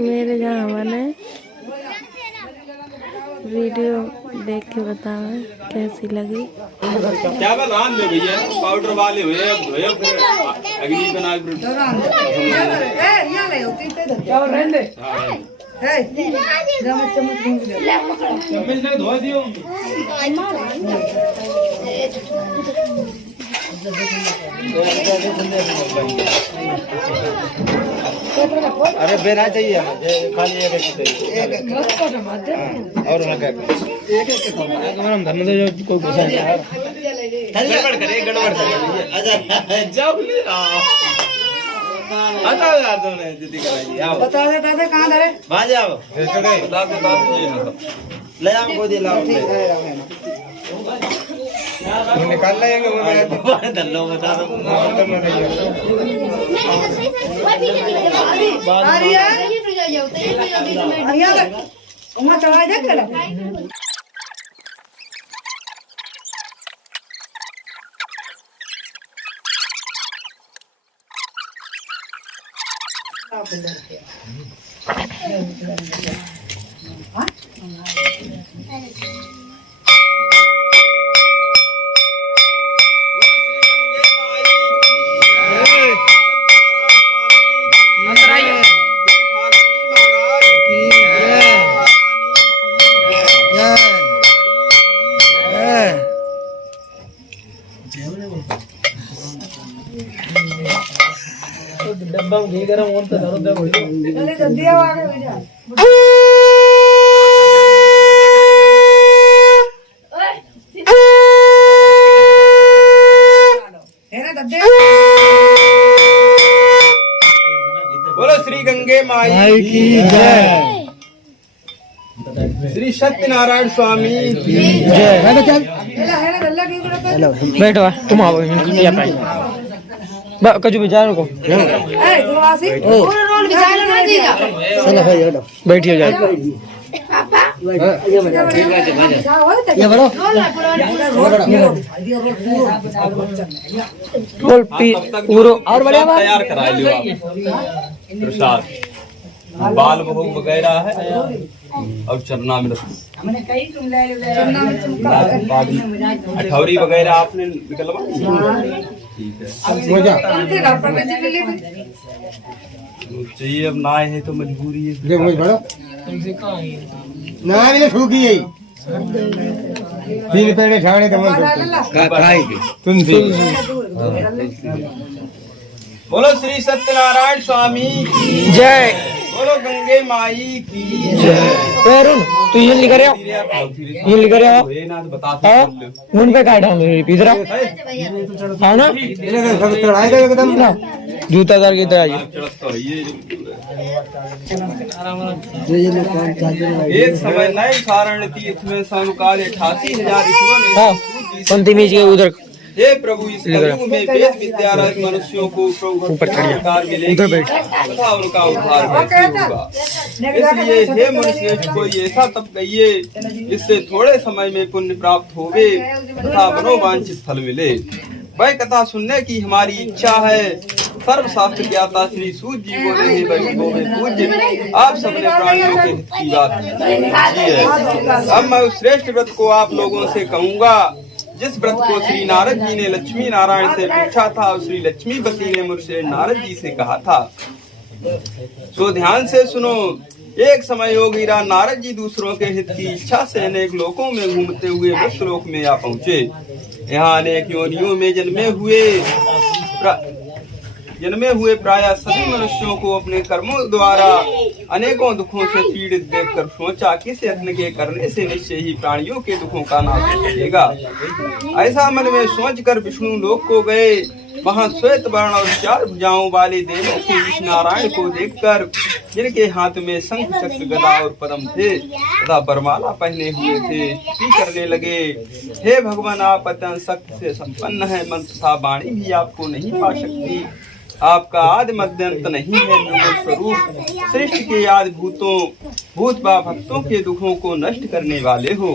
मेरे जहाँ बने वीडियो देख के बताओ कैसी लगी। क्या बना दे भैया पाउडर वाले हुए फिर अगली बना चम्मच धो दियो। अरे बेना चाहिए खाली एक और हम धरने दो कोई गुस्सा नहीं यार गड़बड़ करे जाओ ले आता यार तुमने दीदी कराई आओ बता दे दादा कहां धरे वहां जाओ बता दे बात ये ले आओ को दे लाओ ठीक है निकाल लेंगे वो दल्लो बता दो वहाँ चढ़ा दे कर डब्बा में घी गरम और तो धरो दे बोलो चले जल्दी आओ आगे हो जा है ना दद्दे बोलो श्री गंगे माई की जय श्री सत्यनारायण स्वामी की जय है ना दल्ला की गुड़ा पे बैठो तुम आओ या भाई कजू बिचारो को ए गुवासी रोल बिचारो ना दीजा चलो भाई बैठो बैठिए जाए पापा ये बड़ो रोल पी पूरो और बढ़िया बात तैयार करा लियो आप प्रसाद बाल भोग वगैरह है और चरनामृत हमने कई तुम ले ले अठौरी वगैरह आपने निकलवा ठीक है हो जा डॉक्टर ने जी ले चाहिए अब ना है तो मजबूरी है जे मुझ बड़ो ना भी ठूकी है तीन पेड़े ठाणे तो मन खाई तुम से बोलो श्री सत्यनारायण स्वामी की जय बोलो गंगे माई की जय वरुण तू ये लिख रहे हो ये लिख रहे हो ये ना तो बता उन पे काटा हूं पिजरा हां ना सब चढ़ाएगा एकदम ना जूता दार की तरह एक समय नए सारण तीर्थ में समुकाल 88,000 ईश्वरों ने हां पंथी मीज के उधर हे प्रभु इस कलयुग में वेद विद्यारत मनुष्यों को प्रभु ऊपर उद्धार मिलेगी तथा उनका उद्धार कैसे होगा। इसलिए हे मनुष्य कोई ऐसा तप कहिए जिससे थोड़े समय में पुण्य प्राप्त होवे तथा मनोवांछित फल मिले। वह कथा सुनने की हमारी इच्छा है। सर्वशास्त्र ज्ञाता श्री सूत जी बोले हे वैष्णवों में पूज्य आप सबने प्राणियों के हित की बात की है। अब मैं उस श्रेष्ठ व्रत को आप लोगों से कहूँगा जिस व्रत को श्री नारद जी ने लक्ष्मी नारायण से पूछा था और श्री लक्ष्मीपति ने मुझसे नारद जी से कहा था। सो ध्यान से सुनो। एक समय योगीरा नारद जी दूसरों के हित की इच्छा से अनेक लोकों में घूमते हुए विश्वलोक में आ पहुँचे। यहाँ अनेक योनियों में जन्मे हुए प्राय सभी मनुष्यों को अपने कर्मों द्वारा अनेकों दुखों से पीड़ित देखकर सोचा किस यत्न के करने से निश्चय ही प्राणियों के दुखों का नाश हो जाएगा। ऐसा मन में सोचकर विष्णु लोक को गए। वहां श्वेत वर्ण और 4 भुजाओं वाले देवों के विष्णु नारायण को देखकर जिनके हाथ में शंख चक्र गदा और पद्म थे तथा बरमाला पहने हुए थे करने लगे। हे भगवान आप अत्यंत शक्ति से संपन्न है। मंत्र तथा वाणी भी आपको नहीं पा सकती। आपका आदि मध्यंत नहीं है। निर्गुण स्वरूप सृष्टि के आदि भूत व भक्तों के दुखों को नष्ट करने वाले हो।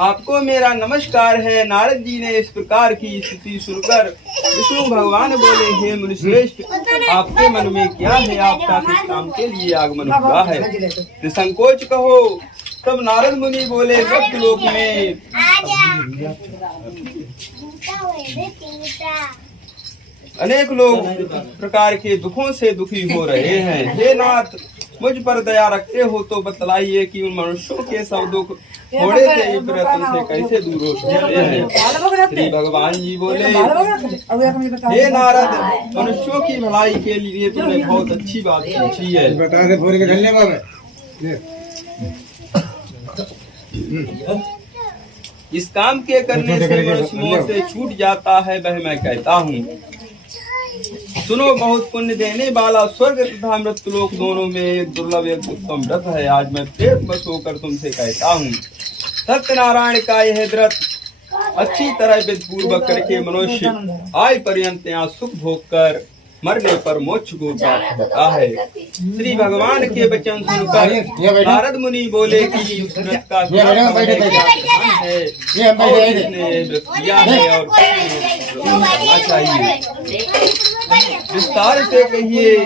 आपको मेरा नमस्कार है। नारद जी ने इस प्रकार की स्तुति सुनकर विष्णु भगवान बोले, हे मुनिश्रेष्ठ, आपके मन में क्या है? आपका किस काम के लिए आगमन हुआ है? निसंकोच कहो। तब नारद मुनि बोले, लोक में अनेक लोग प्रकार के दुखों से दुखी हो रहे हैं। हे नाथ, मुझ पर दया रखते हो तो बतलाइए कि उन मनुष्यों के सब दुख थोड़े से ही प्रयत्न से कैसे दूर हो सकते हैं? श्री भगवान जी बोले, हे नारद, मनुष्यों की भलाई के लिए तुमने बहुत अच्छी बात पूछी है। इस काम के करने से मनुष्य मौत से छूट जाता है, वह मैं कहता हूँ। सुनो, बहुत पुण्य देने वाला स्वर्ग तथा मृत्युलोक दोनों में एक दुर्लभ एक उत्तम व्रत है। आज मैं प्रेम बस होकर तुमसे कहता हूँ। सत्यनारायण का यह व्रत अच्छी तरह विधि पूर्वक करके मनुष्य आय पर्यंत यहाँ सुख भोग कर मरने पर मोक्ष को प्राप्त होता है। श्री भगवान के वचन सुनकर नारद मुनि बोले कि उस व्रत का क्या है और इसने व्रत किया है और करना चाहिए, विस्तार से कहिए।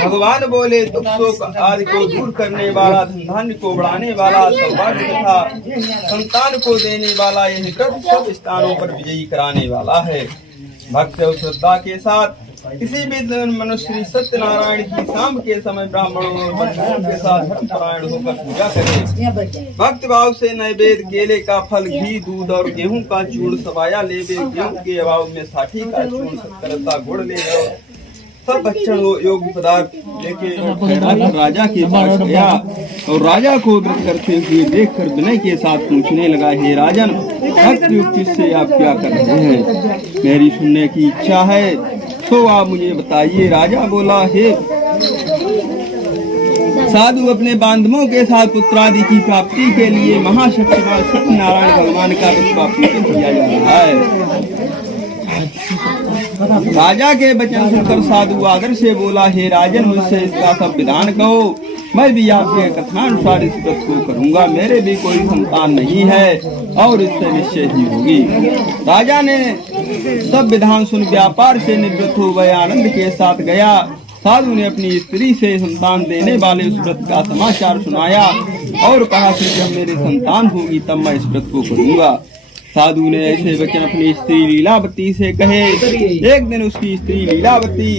भगवान बोले, दुख शोक आदि को दूर करने वाला, धन को बढ़ाने वाला, सौभाग्य तथा संतान को देने वाला यह व्रत सब स्थानों पर विजयी कराने वाला है। भक्त और श्रद्धा के साथ किसी भी दिन मनुष्य सत्यनारायण की शाम के समय ब्राह्मणों और बंधुओं के साथ धर्मपरायण होकर पूजा करे। भक्त भाव से नैवेद्य, केले का फल, घी, दूध और गेहूं का चूर्ण, सवाया लेवे। गेहूं के अभाव में साठी का चूर्ण, शक्करता, गुड़ ले सब भक्षण योग्य पदार्थ लेके राजा के पास गया और राजा को व्रत करते हुए देखकर विनय के साथ पूछने लगा, हे राजन, भक्त युक्त से आप क्या कर रहे हैं? मेरी सुनने की इच्छा है, तो आप मुझे बताइए। राजा बोला, हे साधु, अपने बांधवों के साथ पुत्रादि की प्राप्ति के लिए महाशक्तिमान सत्यनारायण भगवान का पूजन किया जा रहा है। राजा के वचन सुनकर साधु आदर से बोला, हे राजन, मुझसे इसका सब विधान कहो, मैं भी आपके कथनानुसार इस व्रत को करूंगा। मेरे भी कोई संतान नहीं है और इससे निश्चय ही होगी। राजा ने सब विधान सुन व्यापार से निवृत्त हो वह आनंद के साथ गया। साधु ने अपनी स्त्री से संतान देने वाले उस व्रत का समाचार सुनाया और कहा कि जब मेरे संतान होगी तब मैं इस व्रत को करूंगा। साधु ने ऐसे वचन अपनी स्त्री लीलावती से कहे। एक दिन उसकी स्त्री लीलावती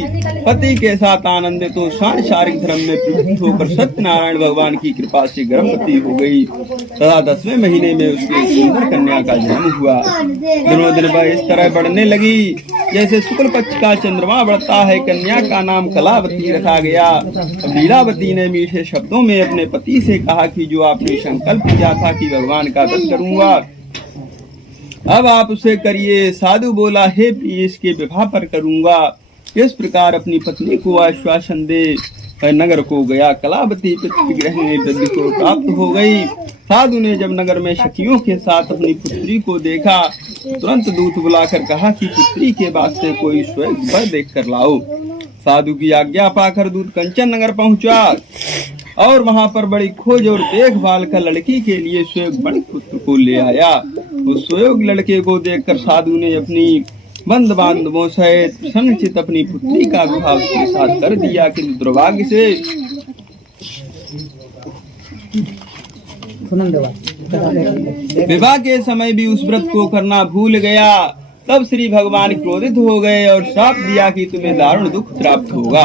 पति के साथ आनंदित तो सांसारिक धर्म में प्रवृत्त होकर सत्यनारायण भगवान की कृपा से गर्भवती हो गई तथा 10वें महीने में उसके सुंदर कन्या का जन्म हुआ। दिनों दिन वह इस तरह बढ़ने लगी जैसे शुक्ल पक्ष का चंद्रमा बढ़ता है। कन्या का नाम कलावती रखा गया। लीलावती ने मीठे शब्दों में अपने पति से कहा कि जो आपने संकल्प किया था कि भगवान का व्रत करूंगा, अब आप उसे करिए। साधु बोला, हे प्रिय, इसके विवाह पर करूंगा। इस प्रकार अपनी पत्नी को आश्वासन दे वह नगर को गया। कलावती पितृगृह में वृद्धि को प्राप्त हो गई। साधु ने जब नगर में सखियों के साथ अपनी पुत्री को देखा, तुरंत दूत बुलाकर कहा कि पुत्री के वास्ते कोई श्वेत वर देख कर लाओ। साधु की आज्ञा पाकर दूत कंचन नगर पहुंचा और वहां पर बड़ी खोज और देखभाल कर लड़की के लिए स्वयं बड़े पुत्र को ले आया। उस स्वयं लड़के को देखकर साधु ने अपनी बंद बांधवों सहित प्रसन्नचित अपनी पुत्री का विवाह उसके साथ कर दिया, किंतु दुर्भाग्य से विवाह के समय भी उस व्रत को करना भूल गया। तब श्री भगवान क्रोधित हो गए और श्राप दिया कि तुम्हें दारुण दुख प्राप्त होगा।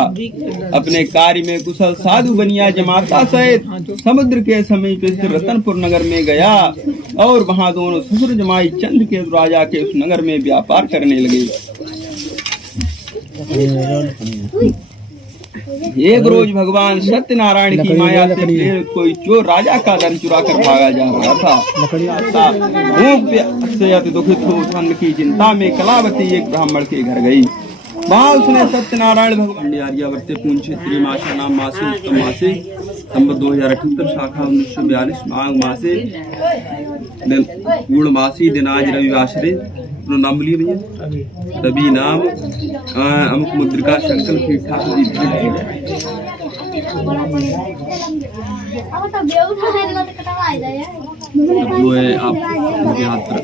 अपने कार्य में कुशल साधु बनिया जमाता सहित समुद्र के समीप स्थित रतनपुर नगर में गया और वहां दोनों ससुर जमाई चंद्र के राजा के उस नगर में व्यापार करने लगे। एक रोज भगवान सत्यनारायण की माया से प्रेरित कोई चोर राजा का धन चुरा कर भागा जा रहा था। भूख से अति दुखित हो धन की चिंता में कलावती एक ब्राह्मण के घर गई। वहाँ उसने सत्यनारायण भगवान आर्यावर्त पूर्ण क्षेत्रीय मासा नाम मासे उत्तम मासे संवत 2078 शाखा 1942 माघ मासे पूर्णमासी दिनाज रविवासरे नाम बोलिए भैया। तभी नाम अमुक मुद्रिका शंकर की ठाकुर जी अब जो है आप उनके हाथ पर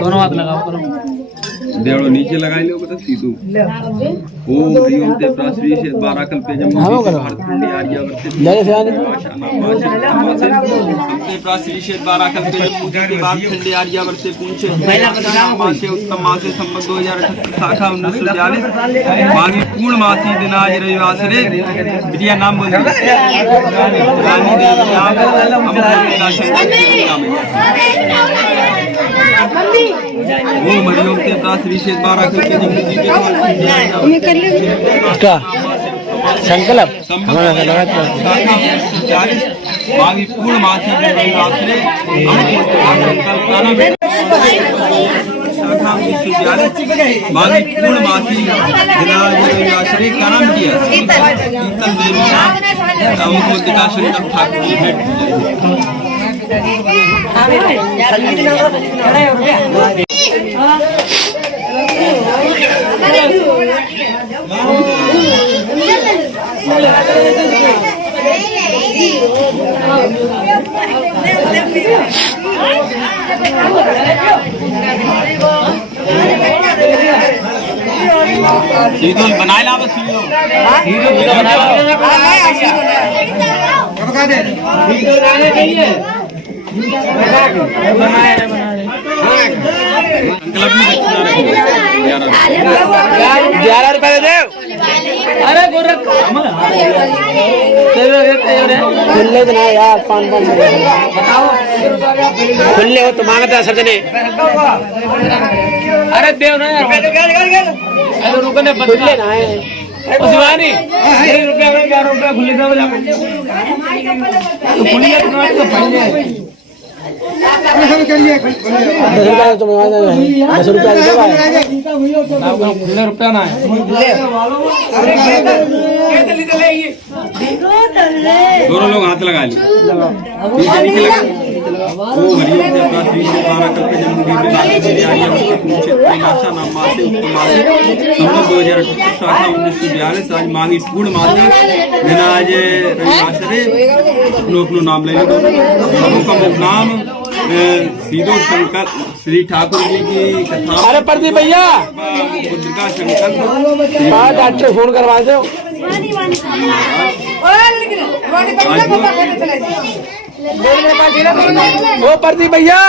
दोनों हाथ लगाओ करो देवड़ो नीचे लगाई लो बता सीधू ओम हरिओम ते प्राश्री से 12 कल्पे जम भारतंडी आर्यावर्ते ते प्राश्री से 12 कल्पे जम भारतंडी आर्यावर्ते पूछे मासे उत्तम मासे संवत 2078 शाखा 1942 मागी पूर्ण मासी दिन आज रविवार रे बिटिया नाम बोल रानी देवी नाम अमृता शंकर ओम हरिओम ते प्राश्री से 12 कल्पे जम इसका संकल्प हमारा लगा बागी पूर्ण मासी रविवासरे बागी पूर्ण मासी रविवासरे का नाम किया कीर्तन देवी अवधूतिका शंकर ठाकुर की भेंट सीधो बनाए ला बस सीधो ₹11 दे दे अरे गोरख खुले तो ना यार 5 बताओ खुले हो तो मांगता सजने अरे देव ना यार अरे रुकने खुले ना है शिवानी ₹11 खुले दे खुले तो पहले ₹10 तो ₹10 दे ₹10 ना दोनों लोग हाथ लगा लिए पीछे नीचे लगा ओ हरिओम ते प्राश्री से 12 कल्पे जम आशा नाम मासे उत्तम मासे संवत 2078 शाखा 1942 आज मांगी पूर्ण मासी दिन आज रविवासरे लोग नाम ले लो दोनों का नाम सीधो शंकर श्री ठाकुर जी की कथा अरे प्रदीप भैया बुद्धिका शंकर डॉक्टर फोन करवा दो ओ प्रदीप भैया